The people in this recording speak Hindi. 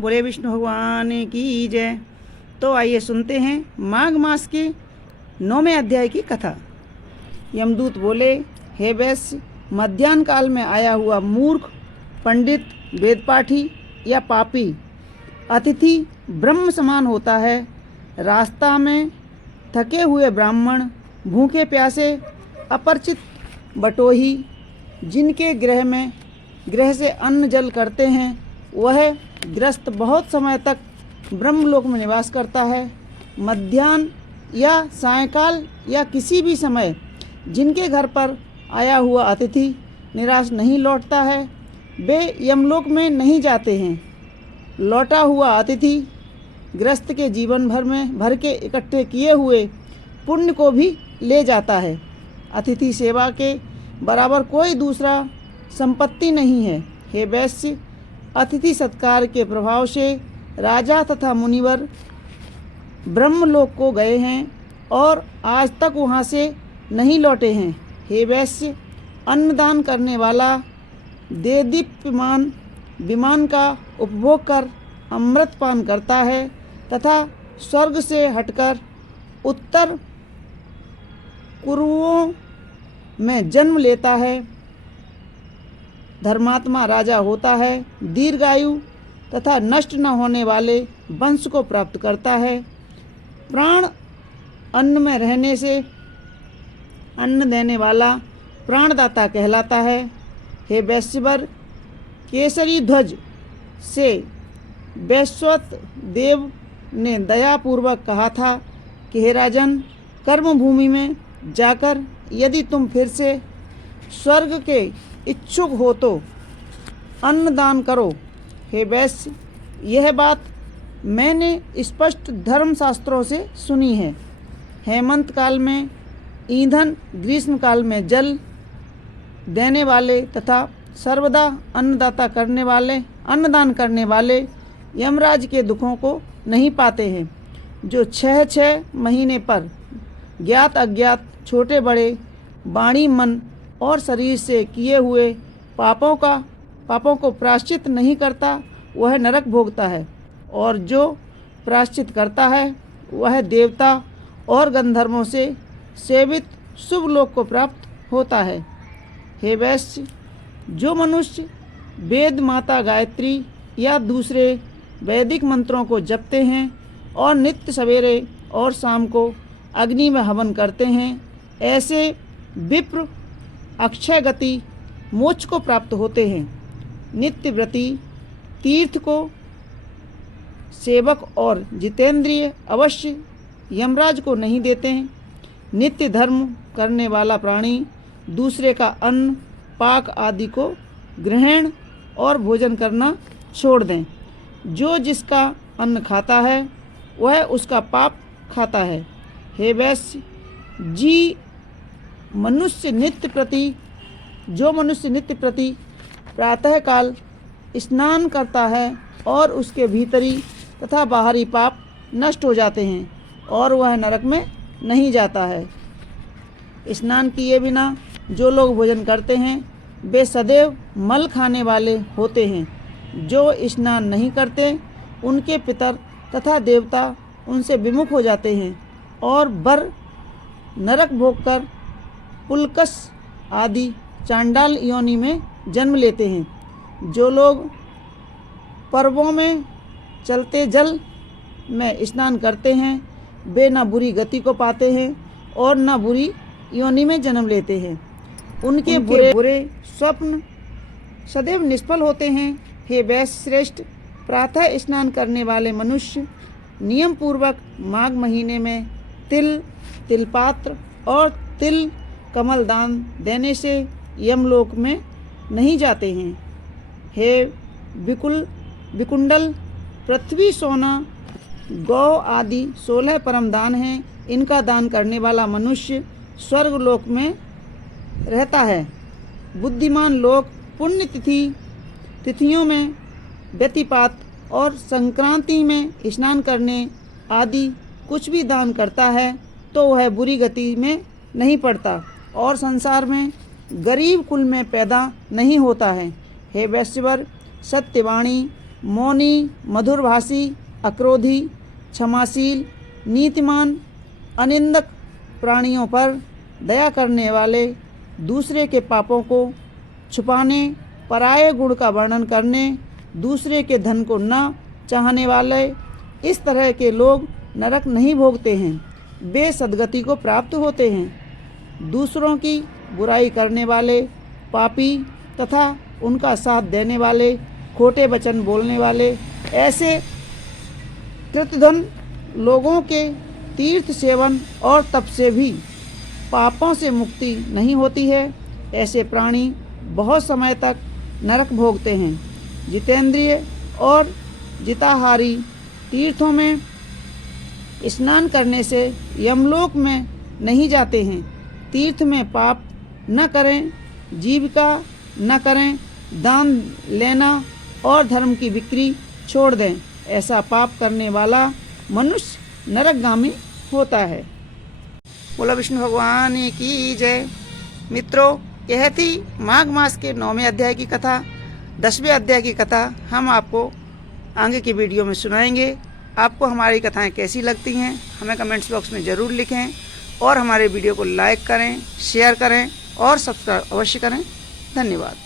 बोले विष्णु भगवान की जय। तो आइए सुनते हैं माघ मास के 9वें अध्याय की कथा। यमदूत बोले, हे वैश्य, मध्याह्न काल में आया हुआ मूर्ख, पंडित, वेदपाठी या पापी अतिथि ब्रह्म समान होता है। रास्ता में थके हुए ब्राह्मण, भूखे प्यासे, अपरिचित बटोही जिनके गृह से अन्न जल करते हैं, वह गृहस्थ बहुत समय तक ब्रह्मलोक में निवास करता है। मध्याह्न या सायंकाल या किसी भी समय जिनके घर पर आया हुआ अतिथि निराश नहीं लौटता है, वे यमलोक में नहीं जाते हैं। लौटा हुआ अतिथि गृहस्थ के जीवन भर के इकट्ठे किए हुए पुण्य को भी ले जाता है। अतिथि सेवा के बराबर कोई दूसरा संपत्ति नहीं है। हे वैश्य, अतिथि सत्कार के प्रभाव से राजा तथा मुनिवर ब्रह्मलोक को गए हैं और आज तक वहाँ से नहीं लौटे हैं। हे वैश्य, अन्नदान करने वाला देदीप्यमान विमान का उपभोग कर अमृत पान करता है तथा स्वर्ग से हटकर उत्तर कुरुओं में जन्म लेता है। धर्मात्मा राजा होता है, दीर्घायु तथा नष्ट न होने वाले वंश को प्राप्त करता है। प्राण अन्न में रहने से अन्न देने वाला प्राणदाता कहलाता है। हे वैश्यवर, केसरी ध्वज से वैश्वत देव ने दयापूर्वक कहा था कि हे राजन, कर्मभूमि में जाकर यदि तुम फिर से स्वर्ग के इच्छुक हो तो अन्नदान करो। हे वैश्य, यह बात मैंने स्पष्ट धर्मशास्त्रों से सुनी है। हेमंत काल में ईंधन, ग्रीष्म काल में जल देने वाले तथा सर्वदा अन्नदान करने वाले यमराज के दुखों को नहीं पाते हैं। जो 6 महीने पर ज्ञात अज्ञात, छोटे बड़े, वाणी, मन और शरीर से किए हुए पापों को प्रायश्चित नहीं करता, वह नरक भोगता है, और जो प्रायश्चित करता है वह देवता और गंधर्वों से सेवित शुभ लोक को प्राप्त होता है। हे वैश्य, जो मनुष्य वेद माता गायत्री या दूसरे वैदिक मंत्रों को जपते हैं और नित्य सवेरे और शाम को अग्नि में हवन करते हैं, ऐसे विप्र अक्षय गति मोक्ष को प्राप्त होते हैं। नित्य व्रती, तीर्थ को सेवक और जितेंद्रिय अवश्य यमराज को नहीं देते हैं। नित्य धर्म करने वाला प्राणी दूसरे का अन्न, पाक आदि को ग्रहण और भोजन करना छोड़ दें। जो जिसका अन्न खाता है वह उसका पाप खाता है। हे वैश्य, जो मनुष्य नित्य प्रति प्रातःकाल स्नान करता है और उसके भीतरी तथा बाहरी पाप नष्ट हो जाते हैं और वह नरक में नहीं जाता है। स्नान किए बिना जो लोग भोजन करते हैं वे सदैव मल खाने वाले होते हैं। जो स्नान नहीं करते उनके पितर तथा देवता उनसे विमुख हो जाते हैं और बर नरक भोगकर पुलकस आदि चांडाल योनि में जन्म लेते हैं। जो लोग पर्वों में चलते जल में स्नान करते हैं वे न बुरी गति को पाते हैं और न बुरी योनि में जन्म लेते हैं। उनके बुरे स्वप्न सदैव निष्फल होते हैं। हे वैश्य श्रेष्ठ, प्रातः स्नान करने वाले मनुष्य नियम पूर्वक माघ महीने में तिल, तिलपात्र और तिल कमल दान देने से यमलोक में नहीं जाते हैं। हे विकुंडल, पृथ्वी, सोना, गौ आदि 16 परम दान हैं। इनका दान करने वाला मनुष्य स्वर्गलोक में रहता है। बुद्धिमान लोग पुण्य तिथियों में व्यतिपात और संक्रांति में स्नान करने आदि कुछ भी दान करता है तो वह बुरी गति में नहीं पड़ता और संसार में गरीब कुल में पैदा नहीं होता है। हे वैश्यवर, सत्यवाणी, मौनी, मधुरभाषी, अक्रोधी, क्षमाशील, नीतिमान, अनिंदक, प्राणियों पर दया करने वाले, दूसरे के पापों को छुपाने, पराये गुण का वर्णन करने, दूसरे के धन को न चाहने वाले, इस तरह के लोग नरक नहीं भोगते हैं, वे सद्गति को प्राप्त होते हैं। दूसरों की बुराई करने वाले, पापी तथा उनका साथ देने वाले, खोटे वचन बोलने वाले, ऐसे कृतधन लोगों के तीर्थ सेवन और तप से भी पापों से मुक्ति नहीं होती है। ऐसे प्राणी बहुत समय तक नरक भोगते हैं। जितेंद्रिय और जिताहारी तीर्थों में स्नान करने से यमलोक में नहीं जाते हैं। तीर्थ में पाप न करें, जीविका न करें, दान लेना और धर्म की बिक्री छोड़ दें। ऐसा पाप करने वाला मनुष्य नरकगामी होता है। बोला विष्णु भगवान की जय। मित्रों, यह थी माघ मास के 9वें अध्याय की कथा। 10वें अध्याय की कथा हम आपको आगे की वीडियो में सुनाएंगे। आपको हमारी कथाएं कैसी लगती हैं हमें कमेंट्स बॉक्स में ज़रूर लिखें और हमारे वीडियो को लाइक करें, शेयर करें और सब्सक्राइब अवश्य करें। धन्यवाद।